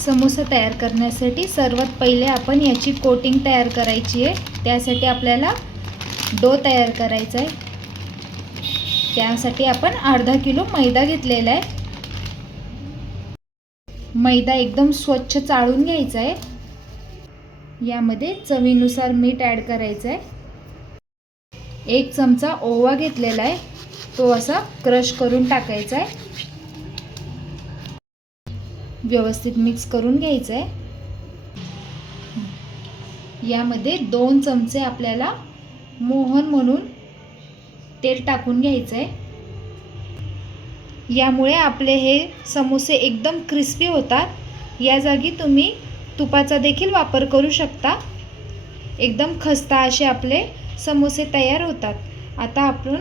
समोसा तयार करण्यासाठी सर्वात पहिले आपण याची कोटिंग तयार करायची आहे. त्यासाठी आपल्याला डो तयार करायचा आहे. त्यासाठी आपण अर्धा किलो मैदा घेतलेला आहे. मैदा एकदम स्वच्छ चाळून घ्यायचा आहे. यामध्ये चवीनुसार मीठ ॲड करायचं आहे. एक चमचा ओवा घेतलेला आहे. तो असा क्रश करून टाकायचा आहे. व्यवस्थित मिक्स करून घ्यायचं आहे यामध्ये दोन चमचे आपल्याला मोहन म्हणून तेल टाकून घ्यायचं आहे यामुळे आपले हे समोसे एकदम क्रिस्पी होतात. या जागी तुम्ही तुपाचा देखील वापर करू शकता. एकदम खस्ता असे आपले समोसे तयार होतात. आता आपण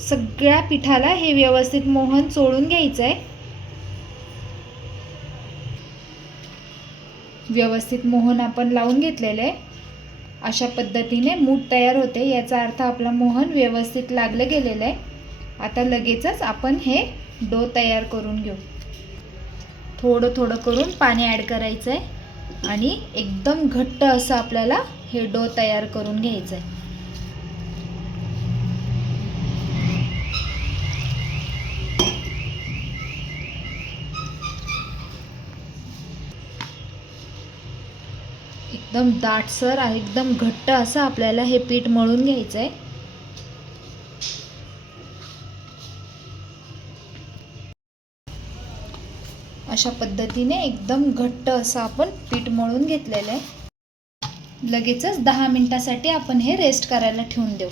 सगळ्या पिठाला हे व्यवस्थित मोहन चोळून घ्यायचं आहे व्यवस्थित मोहन आपण लावून घेतलेलं आहे. अशा पद्धतीने मूठ तयार होते याचा अर्थ आपला मोहन व्यवस्थित लागलं गेलेलं आहे. आता लगेचच आपण हे डो तयार करून घेऊ. थोडं थोडं करून पाणी ॲड करायचं आहे आणि एकदम घट्ट असं आपल्याला हे डो तयार करून घ्यायचं आहे एकदम दाटसर एकदम घट्ट असं आपल्याला हे पीठ मळून घ्यायचं आहे अशा पद्धतीने एकदम घट्ट असं आपण पीठ मळून घेतलेलं आहे. लगेचच दहा मिनिटासाठी आपण हे रेस्ट करायला ठेवून देऊ.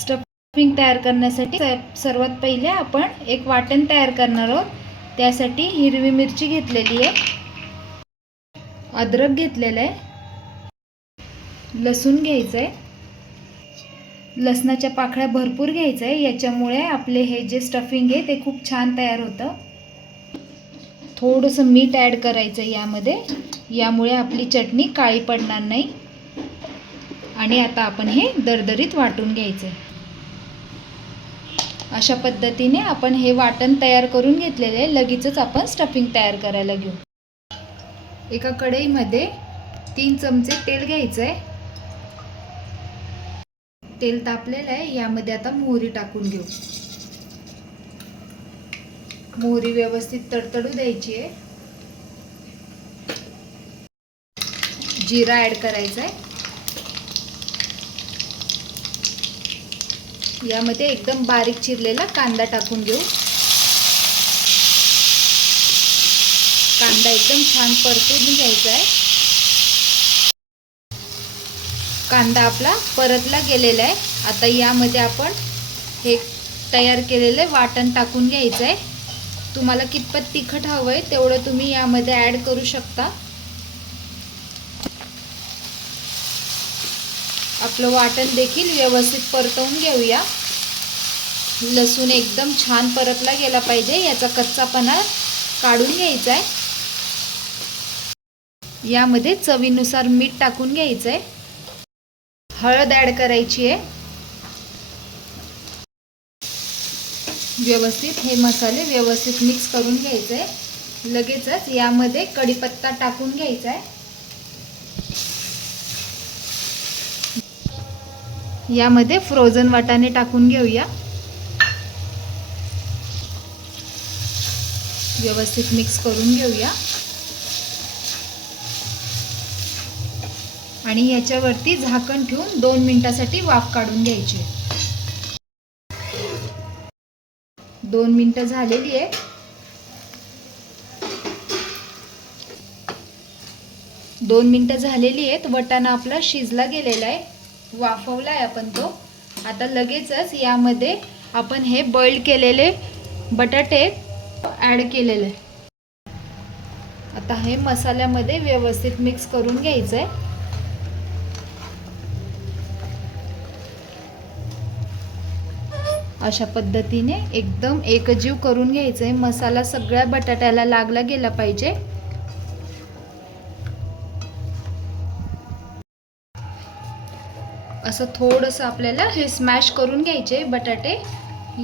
स्टफिंग तयार करण्यासाठी सर्वात पहिले आपण एक वाटण तयार करणार आहोत. त्यासाठी हिरवी मिरची घेतलेली आहे. अद्रक घेतलेलं आहे. लसूण घ्यायचं आहे लसणाच्या पाकळ्या भरपूर घ्यायचं आहे याच्यामुळे आपले हे जे स्टफिंग आहे ते खूप छान तयार होतं. थोडंसं मीठ ॲड करायचं यामध्ये. यामुळे आपली चटणी काळी पडणार नाही. आणि आता आपण हे दरदरीत वाटून घ्यायचं आहे अशा पद्धतीने आपण हे वाटण तयार करून घेतलेले आहे. लगेचच आपण स्टफिंग तयार करायला घेऊ. एका कढईमध्ये तीन चमचे तेल घ्यायचं आहे तेल तापलेलं आहे यामध्ये आता मोहरी टाकून घेऊ. मोहरी व्यवस्थित तडतडू द्यायची आहे. जिरा ॲड करायचा आहे. यामध्ये एकदम बारीक चिरलेला कांदा टाकून घेऊ. कांदा एकदम छान परतून घ्यायचा आहे. कांदा आपला परतला गेलेला आहे. आता यामध्ये आपण हे तयार केलेले वाटण टाकून घ्यायचं आहे. तुम्हाला कितपत तिखट हवं आहे तेवढं तुम्ही यामध्ये ॲड करू शकता. आपलं वाटण देखील व्यवस्थित परतवून घेऊया. लसूण एकदम छान परतला गेला पाहिजे. याचा कच्चापणा काढून घ्यायचा आहे. यामध्ये चवीनुसार मीठ टाकून घ्यायचं आहे. हळद ॲड करायची आहे. व्यवस्थित हे मसाले व्यवस्थित मिक्स करून घ्यायचे आहे लगेचच यामध्ये कढीपत्ता टाकून घ्यायचा आहे यामध्ये फ्रोझन वाटाणे टाकून घेऊया. व्यवस्थित मिक्स करून घेऊया. आणि याच्यावरती झाकण ठेवून दोन मिनिटासाठी वाफ काढून घ्यायची. दोन मिनटं झालेली आहे. दोन मिनटं झालेली आहेत. वटाणा आपला शिजला गेलेला आहे. वाफवला आहे आपण तो. आता लगेचच यामध्ये आपण हे बॉईल केलेले बटाटे ॲड केलेले. आता हे मसाल्यामध्ये व्यवस्थित मिक्स करून घ्यायचं आहे अशा पद्धतीने एकदम एकजीव करून घ्यायचं आहे मसाला सगळ्या बटाट्याला लागला गेला पाहिजे. असं थोडंसं आपल्याला हे स्मॅश करून घ्यायचे बटाटे.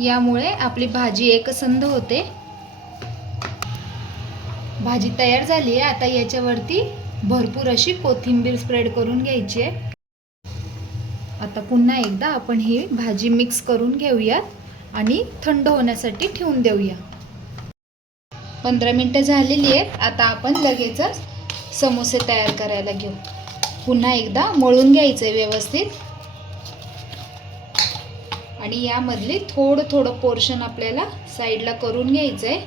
यामुळे आपली भाजी एकसंध होते. भाजी तयार झाली आहे आता याच्यावरती भरपूर अशी कोथिंबीर स्प्रेड करून घ्यायची आहे. आता पुन्हा एकदा आपण ही भाजी मिक्स करून घेऊयात आणि थंड होण्यासाठी ठेवून देऊया. पंधरा मिनटं झालेली आहेत. आता आपण लगेचच समोसे तयार करायला घेऊ. पुन्हा एकदा मळून घ्यायचं आहे व्यवस्थित. आणि यामधले थोडं थोडं पोर्शन आपल्याला साईडला करून घ्यायचं आहे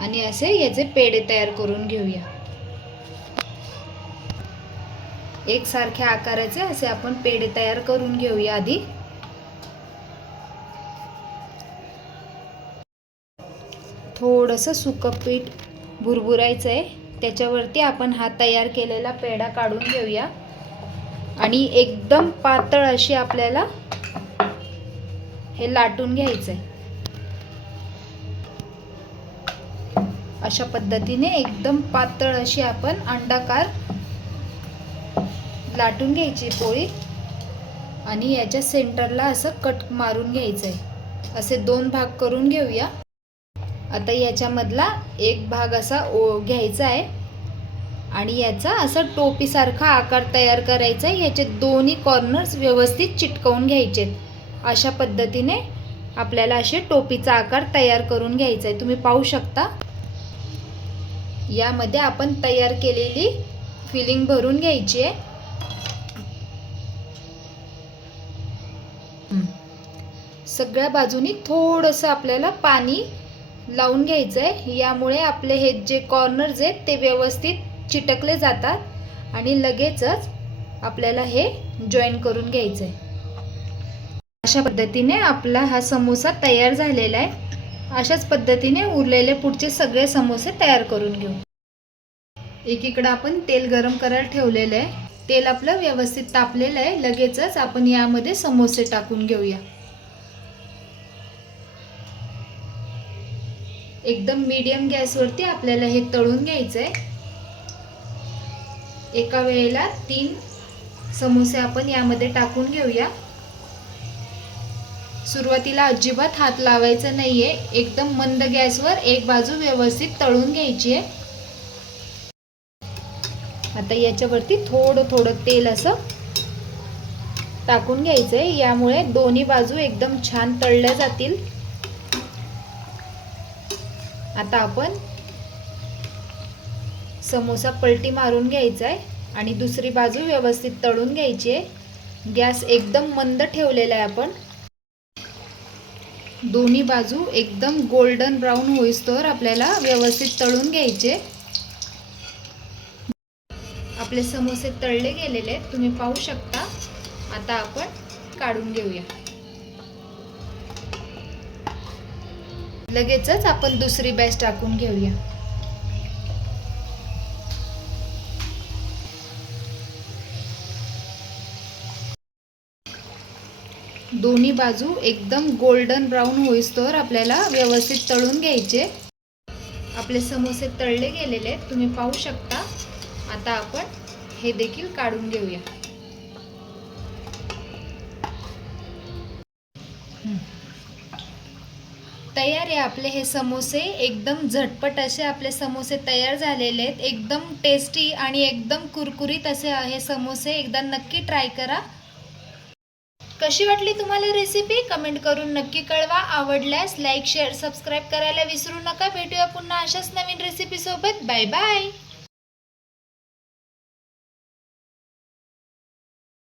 आणि असे याचे पेढे तयार करून घेऊया. एकसारख्या आकाराचे असे आपण पेढे तयार करून घेऊया आधी. थोडंसं सुकं पीठ भुरभुरायचं आहे त्याच्यावरती आपण हा तयार केलेला पेढा काढून घेऊया. आणि एकदम पातळ अशी आपल्याला हे लाटून घ्यायचं आहे अशा पद्धतीने एकदम पातळ अशी आपण अंडाकार लाटून घ्यायची पोळी आणि याच्या सेंटरला असं कट मारून घ्यायचं आहे असे दोन भाग करून घेऊया. आता याच्यामधला एक भाग असा ओ घ्यायचा आहे आणि याचा असं टोपीसारखा आकार तयार करायचा आहे याचे दोन्ही कॉर्नर्स व्यवस्थित चिटकवून घ्यायचे अशा पद्धतीने आपल्याला असे टोपीचा आकार तयार करून घ्यायचा आहे तुम्ही पाहू शकता. यामध्ये आपण तयार केलेली फिलिंग भरून घ्यायची आहे सगळ्या बाजूनी थोडंसं आपल्याला पाणी लावून घ्यायचं आहे यामुळे आपले हे जे कॉर्नर्स आहेत ते व्यवस्थित चिटकले जातात आणि लगेचच आपल्याला हे जॉईन करून घ्यायचं आहे अशा पद्धतीने आपला हा समोसा तयार झालेला आहे. अशाच पद्धतीने उरलेले पुढचे सगळे समोसे तयार करून घेऊ. एकीकडं आपण तेल गरम करायला ठेवलेलं आहे. तेल आपलं व्यवस्थित तापलेलं आहे. लगेचच आपण यामध्ये समोसे टाकून घेऊया. एकदम मीडियम गॅसवरती आपल्याला हे तळून घ्यायचं आहे एका वेळेला तीन समोसे आपण यामध्ये टाकून घेऊया. सुरुवातीला अजिबात हात लावायचा नाहीये. एकदम मंद गॅसवर एक बाजू व्यवस्थित तळून घ्यायची आहे आता याच्यावरती थोडं थोडं तेल असं टाकून घ्यायचं आहे यामुळे दोन्ही बाजू एकदम छान तळल्या जातील. आता आपण समोसा पलटी मारून घ्यायचा आहे आणि दुसरी बाजू व्यवस्थित तळून घ्यायची आहे. गॅस एकदम मंद ठेवलेला आहे आपण. दोन्ही बाजू एकदम गोल्डन ब्राऊन होईस्तोवर आपल्याला व्यवस्थित तळून घ्यायचे. आपले समोसे तळले गेलेले आहेत. तुम्ही पाहू शकता. आता आपण काढून घेऊया. लगेचच आपण दुसरी बॅच टाकून घेऊया. दोन्ही बाजू एकदम गोल्डन ब्राऊन होईस्तोवर आपल्याला व्यवस्थित तळून घ्यायचे. आपले समोसे तळले गेलेले तुम्ही पाहू शकता. आता आपण हे देखील काढून घेऊया. तयार आहे आपले हे समोसे. एकदम झटपट असे आपले समोसे तयार झालेले आहेत. एकदम टेस्टी आणि एकदम कुरकुरीत असे हे समोसे एकदा नक्की ट्राय करा. कशी वाटली तुम्हाला रेसिपी कमेंट करून नक्की कळवा. आवडल्यास लाईक शेअर सबस्क्राईब करायला विसरू नका. भेटूया पुन्हा अशाच नवीन रेसिपीसोबत बाय बाय